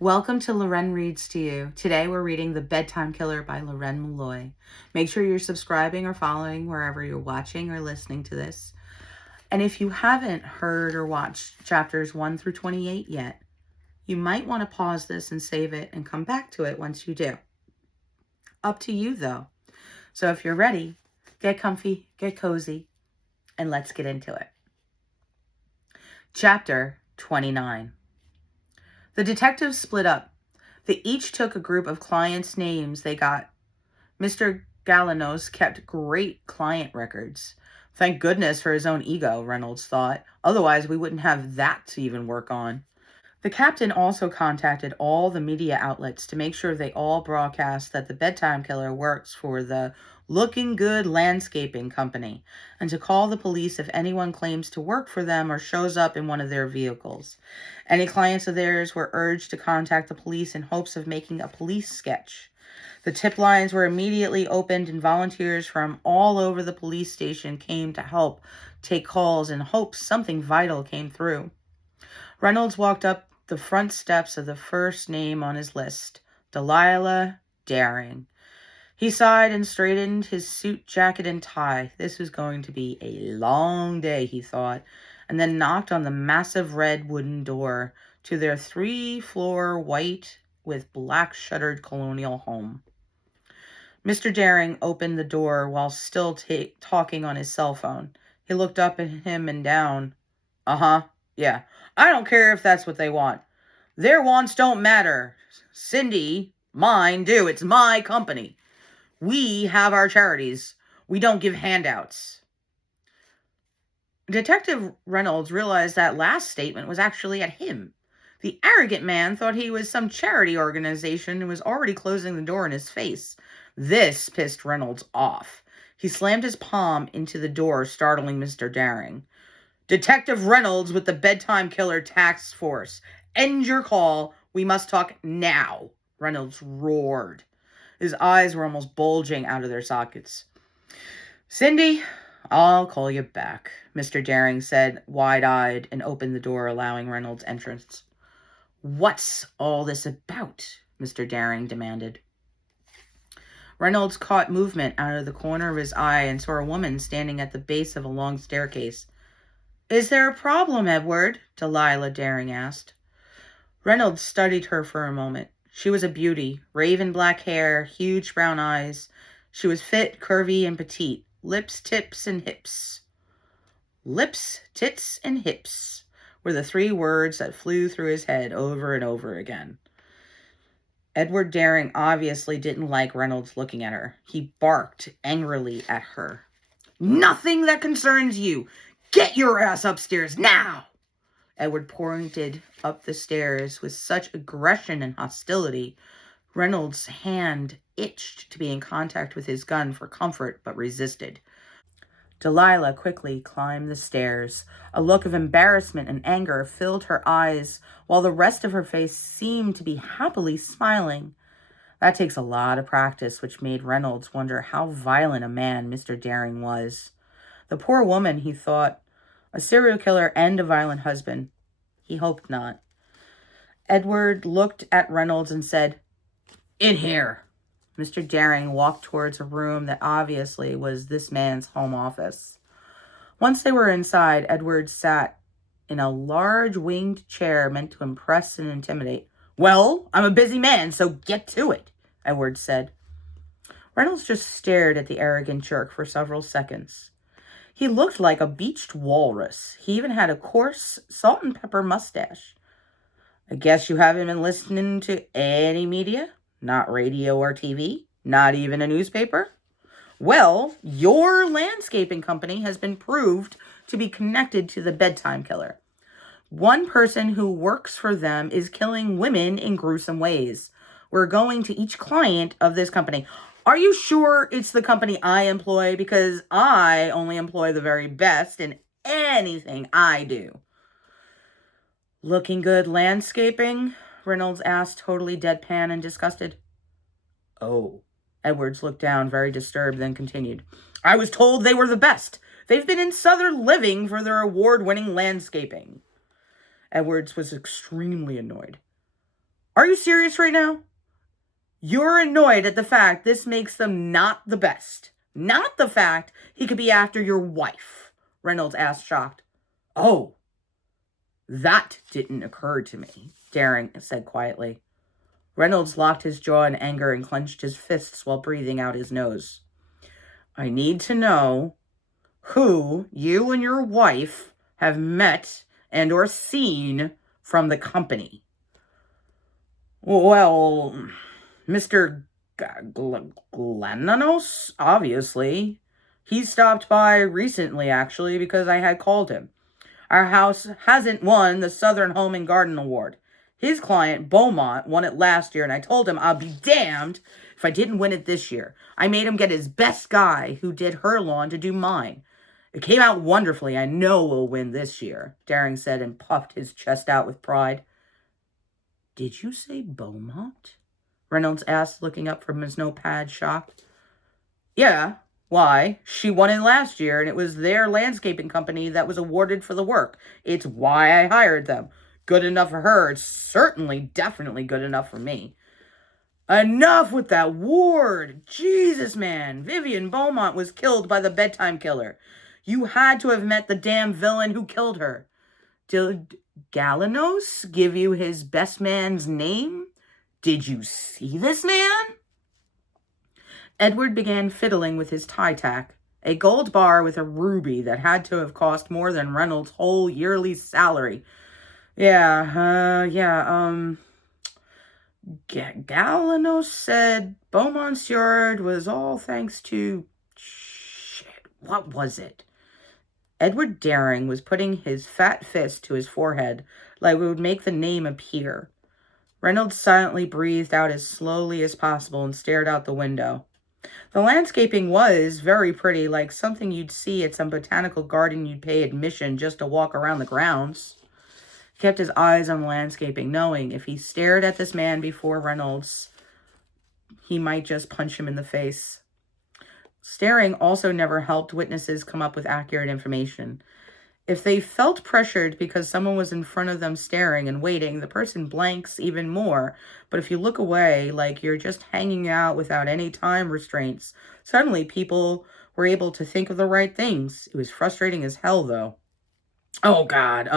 Welcome to Loren Reads to You. Today we're reading The Bedtime Killer by Loren Malloy. Make sure you're subscribing or following wherever you're watching or listening to this. And if you haven't heard or watched chapters 1 through 28 yet, you might want to pause this and save it and come back to it once you do. Up to you though. So if you're ready, get comfy, get cozy, and let's get into it. Chapter 29. The detectives split up. They each took a group of clients' names they got. Mr. Galanos kept great client records. Thank goodness for his own ego, Reynolds thought. Otherwise, we wouldn't have that to even work on. The captain also contacted all the media outlets to make sure they all broadcast that the Bedtime Killer works for the Looking Good Landscaping Company, and to call the police if anyone claims to work for them or shows up in one of their vehicles. Any clients of theirs were urged to contact the police in hopes of making a police sketch. The tip lines were immediately opened and volunteers from all over the police station came to help take calls in hopes something vital came through. Reynolds walked up the front steps of the first name on his list, Delilah Daring. He sighed and straightened his suit jacket and tie. This was going to be a long day, he thought, and then knocked on the massive red wooden door to their 3-floor white with black shuttered colonial home. Mr. Daring opened the door while still talking on his cell phone. He looked up at him and down. Uh-huh, yeah. I don't care if that's what they want. Their wants don't matter. Cindy, mine do. It's my company. We have our charities. We don't give handouts. Detective Reynolds realized that last statement was actually at him. The arrogant man thought he was some charity organization and was already closing the door in his face. This pissed Reynolds off. He slammed his palm into the door, startling Mr. Daring. Detective Reynolds with the Bedtime Killer Task Force. End your call. We must talk now, Reynolds roared. His eyes were almost bulging out of their sockets. Cindy, I'll call you back, Mr. Daring said, wide-eyed, and opened the door, allowing Reynolds entrance. What's all this about? Mr. Daring demanded. Reynolds caught movement out of the corner of his eye and saw a woman standing at the base of a long staircase. Is there a problem, Edward? Delilah Daring asked. Reynolds studied her for a moment. She was a beauty, raven black hair, huge brown eyes. She was fit, curvy, and petite. Lips, tits, and hips. Lips, tits, and hips were the 3 words that flew through his head over and over again. Edward Daring obviously didn't like Reynolds looking at her. He barked angrily at her. Nothing that concerns you! Get your ass upstairs now! Edward pointed up the stairs with such aggression and hostility. Reynolds' hand itched to be in contact with his gun for comfort, but resisted. Delilah quickly climbed the stairs. A look of embarrassment and anger filled her eyes, while the rest of her face seemed to be happily smiling. That takes a lot of practice, which made Reynolds wonder how violent a man Mr. Daring was. The poor woman, he thought, a serial killer and a violent husband. He hoped not. Edward looked at Reynolds and said, In here. Mr. Daring walked towards a room that obviously was this man's home office. Once they were inside, Edward sat in a large winged chair meant to impress and intimidate. Well, I'm a busy man, so get to it, Edward said. Reynolds just stared at the arrogant jerk for several seconds. He looked like a beached walrus. He even had a coarse salt and pepper mustache. I guess you haven't been listening to any media? Not radio or TV? Not even a newspaper? Well, your landscaping company has been proved to be connected to the Bedtime Killer. One person who works for them is killing women in gruesome ways. We're going to each client of this company. Are you sure it's the company I employ? Because I only employ the very best in anything I do. Looking Good Landscaping? Reynolds asked, totally deadpan and disgusted. Oh. Edwards looked down, very disturbed, then continued. I was told they were the best. They've been in Southern Living for their award-winning landscaping. Edwards was extremely annoyed. Are you serious right now? You're annoyed at the fact this makes them not the best. Not the fact he could be after your wife, Reynolds asked, shocked. Oh, that didn't occur to me, Daring said quietly. Reynolds locked his jaw in anger and clenched his fists while breathing out his nose. I need to know who you and your wife have met and or seen from the company. Well, Mr. Glenanos, obviously. He stopped by recently, actually, because I had called him. Our house hasn't won the Southern Home and Garden Award. His client, Beaumont, won it last year, and I told him I'll be damned if I didn't win it this year. I made him get his best guy who did her lawn to do mine. It came out wonderfully. I know we'll win this year, Daring said and puffed his chest out with pride. Did you say Beaumont? Reynolds asked, looking up from his notepad, shocked. Yeah, why? She won it last year, and it was their landscaping company that was awarded for the work. It's why I hired them. Good enough for her. It's certainly, definitely good enough for me. Enough with that ward! Jesus, man. Vivian Beaumont was killed by the Bedtime Killer. You had to have met the damn villain who killed her. Did Galanos give you his best man's name? Did you see this man? Edward began fiddling with his tie tack, a gold bar with a ruby that had to have cost more than Reynolds' whole yearly salary. Galanos said Beaumont's yard was all thanks to... Shit, what was it? Edward Daring was putting his fat fist to his forehead like it would make the name appear. Reynolds silently breathed out as slowly as possible and stared out the window. The landscaping was very pretty, like something you'd see at some botanical garden you'd pay admission just to walk around the grounds. He kept his eyes on the landscaping, knowing if he stared at this man before Reynolds, he might just punch him in the face. Staring also never helped witnesses come up with accurate information. If they felt pressured because someone was in front of them staring and waiting, the person blanks even more. But if you look away, like you're just hanging out without any time restraints, suddenly people were able to think of the right things. It was frustrating as hell, though. Oh, God.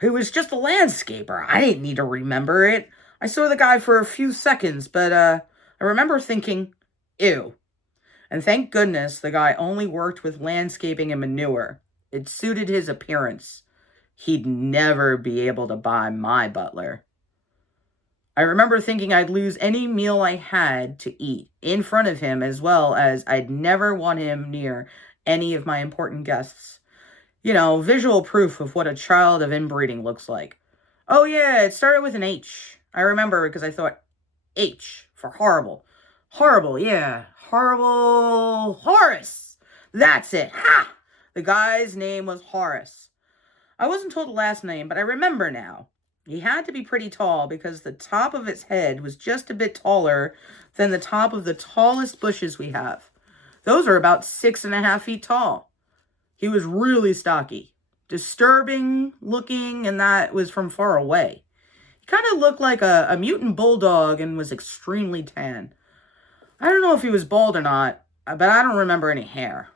He was just a landscaper. I didn't need to remember it. I saw the guy for a few seconds, but, I remember thinking, ew. And thank goodness the guy only worked with landscaping and manure. It suited his appearance. He'd never be able to buy my butler. I remember thinking I'd lose any meal I had to eat in front of him, as well as I'd never want him near any of my important guests. You know, visual proof of what a child of inbreeding looks like. Oh yeah, it started with an H. I remember because I thought H for horrible. Horrible, yeah. Horrible Horace. That's it. Ha! The guy's name was Horace. I wasn't told the last name, but I remember now. He had to be pretty tall because the top of his head was just a bit taller than the top of the tallest bushes we have. Those are about 6.5 feet tall. He was really stocky, disturbing looking, and that was from far away. He kind of looked like a mutant bulldog and was extremely tan. I don't know if he was bald or not, but I don't remember any hair.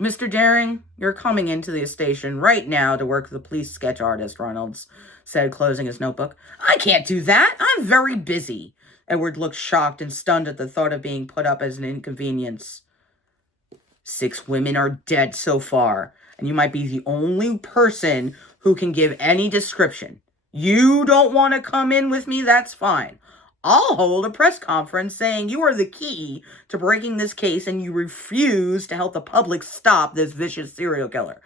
Mr. Daring, you're coming into the station right now to work with the police sketch artist, Reynolds said, closing his notebook. I can't do that. I'm very busy. Edward looked shocked and stunned at the thought of being put up as an inconvenience. 6 women are dead so far, and you might be the only person who can give any description. You don't want to come in with me? That's fine. I'll hold a press conference saying you are the key to breaking this case and you refuse to help the public stop this vicious serial killer.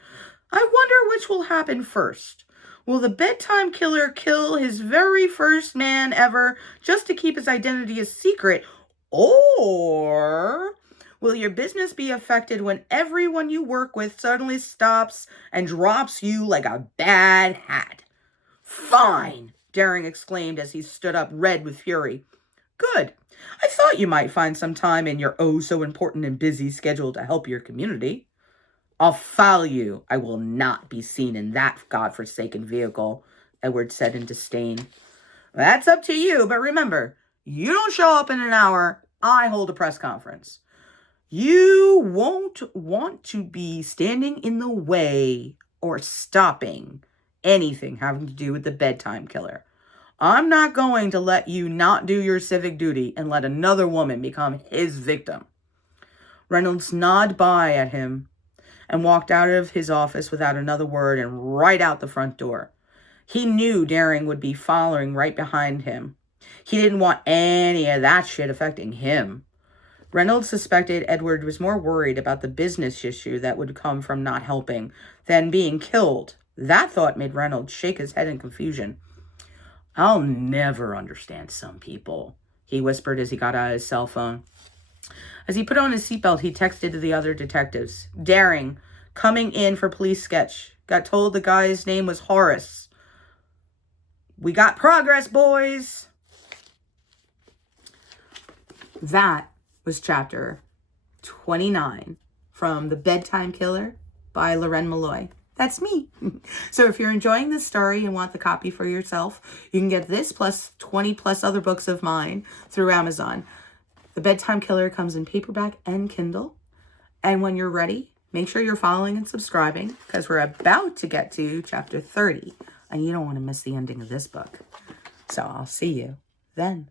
I wonder which will happen first. Will the Bedtime Killer kill his very first man ever just to keep his identity a secret? Or will your business be affected when everyone you work with suddenly stops and drops you like a bad hat? Fine, Daring exclaimed as he stood up, red with fury. Good. I thought you might find some time in your oh-so-important and busy schedule to help your community. I'll follow you. I will not be seen in that godforsaken vehicle, Edward said in disdain. That's up to you, but remember, you don't show up in an hour, I hold a press conference. You won't want to be standing in the way or stopping anything having to do with the Bedtime Killer. I'm not going to let you not do your civic duty and let another woman become his victim. Reynolds nodded by at him and walked out of his office without another word and right out the front door. He knew Daring would be following right behind him. He didn't want any of that shit affecting him. Reynolds suspected Edward was more worried about the business issue that would come from not helping than being killed. That thought made Reynolds shake his head in confusion. I'll never understand some people, he whispered as he got out his cell phone. As he put on his seatbelt, he texted to the other detectives. Daring, coming in for police sketch. Got told the guy's name was Horace. We got progress, boys. That was chapter 29 from The Bedtime Killer by Loren Malloy. That's me. So if you're enjoying this story and want the copy for yourself, you can get this plus 20 plus other books of mine through Amazon. The Bedtime Killer comes in paperback and Kindle. And when you're ready, make sure you're following and subscribing because we're about to get to chapter 30. And you don't want to miss the ending of this book. So I'll see you then.